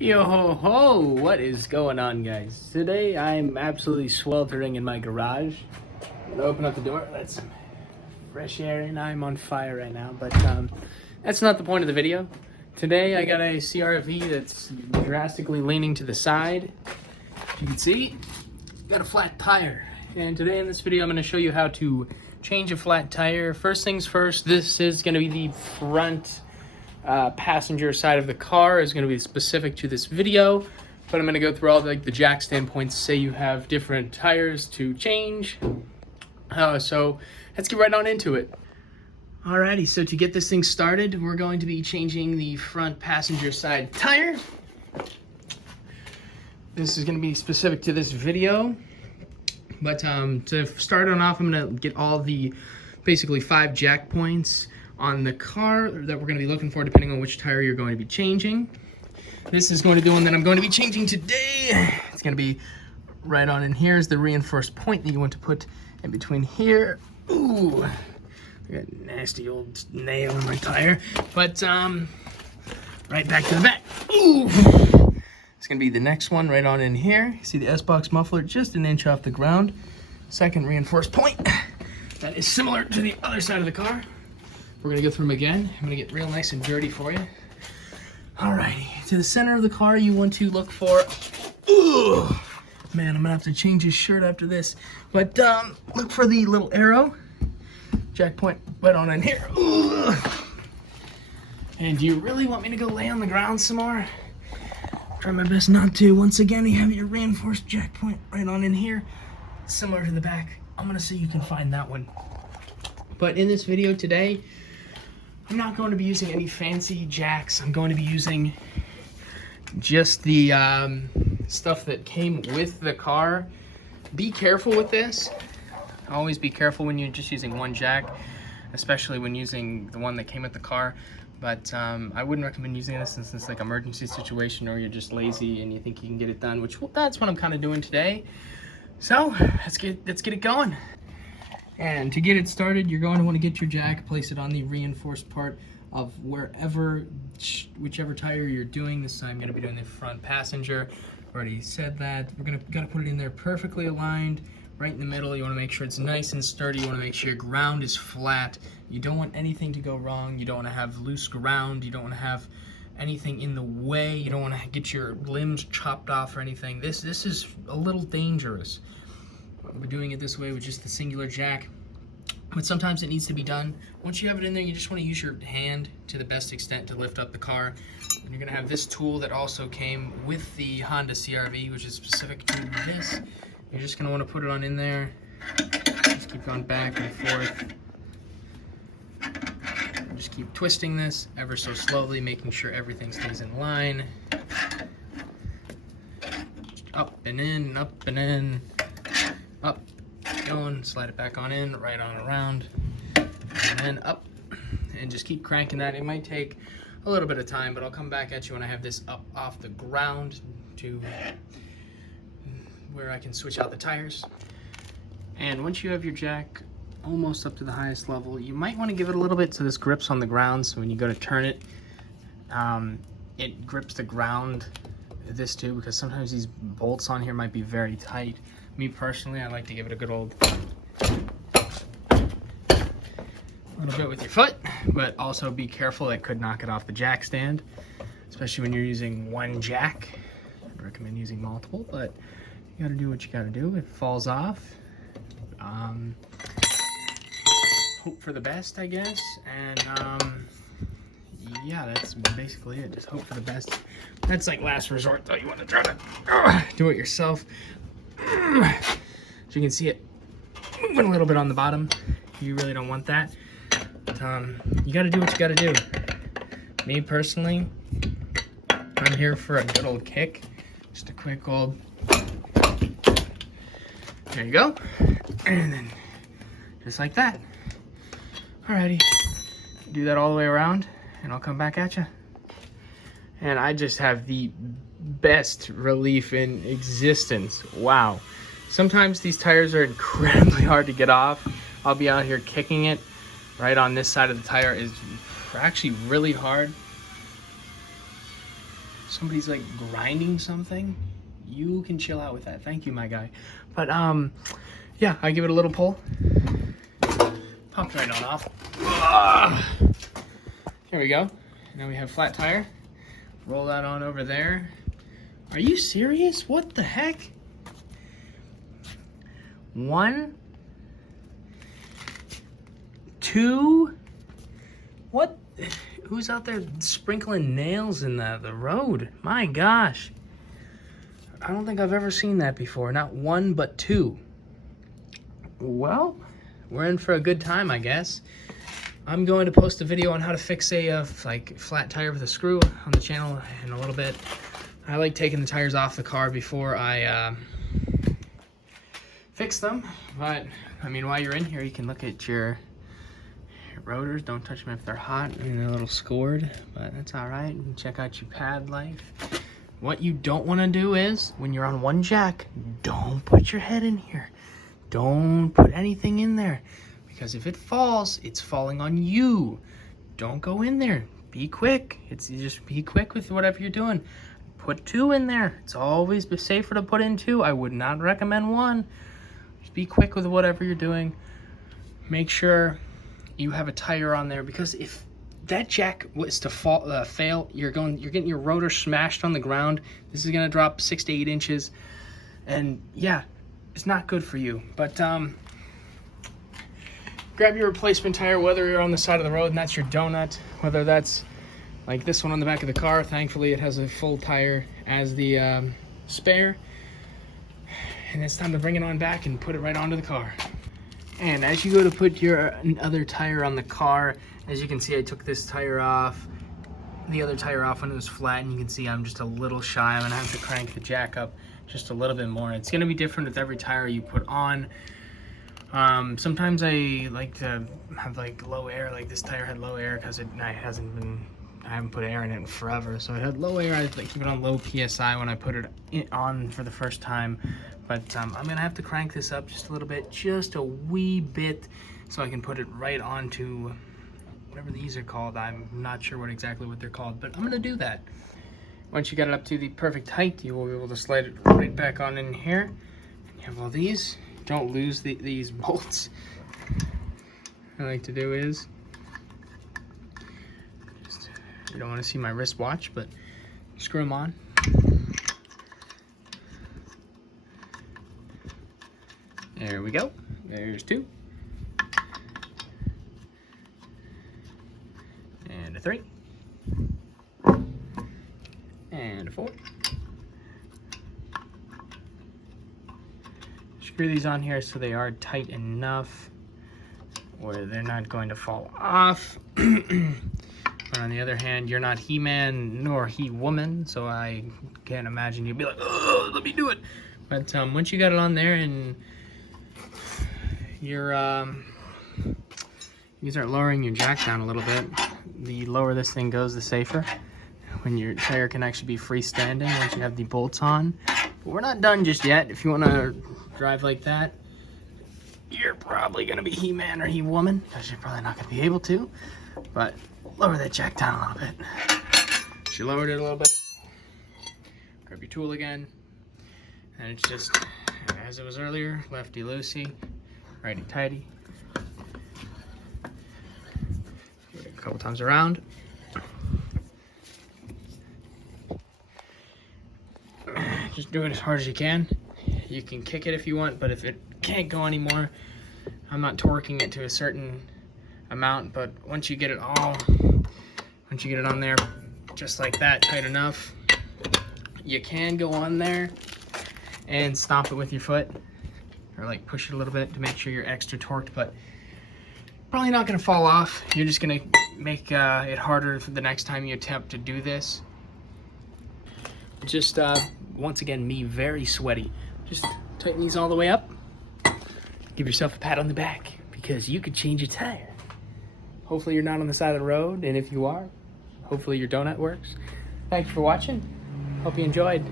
Yo ho ho! What is going on, guys? Today I'm absolutely sweltering in my garage. I'm gonna open up the door, let some fresh air in. I'm on fire right now, but that's not the point of the video. Today I got a CRV that's drastically leaning to the side. As you can see, got a flat tire. And today in this video I'm gonna show you how to change a flat tire. First things first, this is gonna be the front passenger side of the car is going to be specific to this video, but I'm going to go through all the jack standpoints. Say you have different tires to change, so let's get right on into it. Alrighty, so to get this thing started, we're going to be changing the front passenger side tire. This is going to be specific to this video, but to start on off, I'm going to get all the basically 5 jack points on the car that we're going to be looking for depending on which tire you're going to be changing. This is going to be the one that I'm going to be changing today. It's going to be right on in here is the reinforced point that you want to put in between here. Ooh, I got a nasty old nail in my tire, but right back to the back. Ooh, it's going to be the next one right on in here. See the S-box muffler just an inch off the ground. Second reinforced point that is similar to the other side of the car. We're gonna go through them again. I'm gonna get real nice and dirty for you. Alrighty, to the center of the car, you want to look for, ooh, man, I'm gonna have to change his shirt after this. But look for the little arrow, jack point right on in here. Ooh. And do you really want me to go lay on the ground some more? Try my best not to. Once again, you have your reinforced jack point right on in here, similar to the back. I'm gonna see if you can find that one. But in this video today, I'm not going to be using any fancy jacks. I'm going to be using just the stuff that came with the car. Be careful with this. Always be careful when you're just using one jack, especially when using the one that came with the car. But I wouldn't recommend using this since it's like an emergency situation or you're just lazy and you think you can get it done, which that's what I'm kind of doing today. So let's get it going. And to get it started, you're going to want to get your jack, place it on the reinforced part of whichever tire you're doing. This time I'm going to be doing the front passenger. Already said that. We're gotta put it in there perfectly aligned, right in the middle. You want to make sure it's nice and sturdy. You want to make sure your ground is flat. You don't want anything to go wrong. You don't want to have loose ground. You don't want to have anything in the way. You don't want to get your limbs chopped off or anything. This is a little dangerous. We're doing it this way with just the singular jack, but sometimes it needs to be done. Once you have it in there, you just want to use your hand to the best extent to lift up the car. And you're going to have this tool that also came with the Honda CRV, which is specific to this. You're just going to want to put it on in there. Just keep going back and forth. And just keep twisting this ever so slowly, making sure everything stays in line. Up and in, up and in. Up, going, slide it back on in, right on around, and then up, and just keep cranking that. It might take a little bit of time, but I'll come back at you when I have this up off the ground to where I can switch out the tires. And once you have your jack almost up to the highest level, you might want to give it a little bit so this grips on the ground, so when you go to turn it, it grips the ground, this too, because sometimes these bolts on here might be very tight. Me personally, I like to give it a good old little bit with your foot, but also be careful, it could knock it off the jack stand, especially when you're using one jack. I'd recommend using multiple, but you gotta do what you gotta do. If it falls off, hope for the best, I guess, and yeah, that's basically it. Just hope for the best. That's like last resort, though. You want to try to do it yourself. So you can see it moving a little bit on the bottom. You really don't want that. But, you got to do what you got to do. Me personally, I'm here for a good old kick. Just a quick old. There you go. And then just like that. Alrighty. Do that all the way around, and I'll come back at you. And I just have the best relief in existence. Wow. Sometimes these tires are incredibly hard to get off. I'll be out here kicking it right on this side of the tire is actually really hard. somebody's like grinding something, you can chill out with that. Thank you, my guy. But yeah, I give it a little pull. Popped right on off. Here we go. Now we have flat tire. Roll that on over there. Are you serious? What the heck? 1, 2. What? Who's out there sprinkling nails in the road? My gosh. I don't think I've ever seen that before. Not 1, but 2. Well, we're in for a good time, I guess. I'm going to post a video on how to fix a like flat tire with a screw on the channel in a little bit. I like taking the tires off the car before I fix them. But I mean, while you're in here, you can look at your rotors. Don't touch them if they're hot and they're a little scored, but that's all right. And check out your pad life. What you don't want to do is, when you're on one jack, don't put your head in here. Don't put anything in there, because if it falls, it's falling on you. Don't go in there. Be quick. Just be quick with whatever you're doing. Put 2 in there. It's always safer to put in 2. I would not recommend 1. Just be quick with whatever you're doing. Make sure you have a tire on there, because if that jack was to fail, you're getting your rotor smashed on the ground. This is gonna drop 6 to 8 inches, and yeah, it's not good for you. But grab your replacement tire, whether you're on the side of the road and that's your donut, whether that's like this one on the back of the car. Thankfully, it has a full tire as the spare, and it's time to bring it on back and put it right onto the car. And as you go to put your other tire on the car, as you can see, I took this tire off, the other tire off when it was flat, and you can see I'm just a little shy. I'm gonna have to crank the jack up just a little bit more. It's gonna be different with every tire you put on. Sometimes I like to have like low air, like this tire had low air because I haven't put air in it in forever. So it had low air. I had to keep it on low PSI when I put it on for the first time. But I'm gonna have to crank this up just a little bit, just a wee bit, so I can put it right onto whatever these are called. I'm not sure exactly what they're called, but I'm gonna do that. Once you get it up to the perfect height, you will be able to slide it right back on in here. You have all these. Don't lose these bolts. What I like to do is, you don't want to see my wristwatch, but screw them on. There we go. There's 2. And a 3. And a 4. Screw these on here so they are tight enough where they're not going to fall off. But on the other hand, you're not He-Man nor He-Woman, so I can't imagine you'd be like, oh, let me do it. But once you got it on there and you're you start lowering your jack down a little bit, the lower this thing goes, the safer. When your tire can actually be freestanding once you have the bolts on. But we're not done just yet. If you want to drive like that, you're probably going to be He-Man or He-Woman, because you're probably not going to be able to. But lower that jack down a little bit. She lowered it a little bit. Grab your tool again. And it's just, as it was earlier, lefty-loosey, righty-tighty. Give it a couple times around. Just do it as hard as you can. You can kick it if you want, but if it can't go anymore, I'm not torquing it to a certain amount, but once you get it on there just like that, tight enough, you can go on there and stomp it with your foot, or like push it a little bit to make sure you're extra torqued, but probably not going to fall off. You're just going to make it harder for the next time you attempt to do this. Just once again, me very sweaty. Just tighten these all the way up. Give yourself a pat on the back, because you could change your tire. Hopefully you're not on the side of the road, and if you are, hopefully your donut works. Thanks for watching. Hope you enjoyed.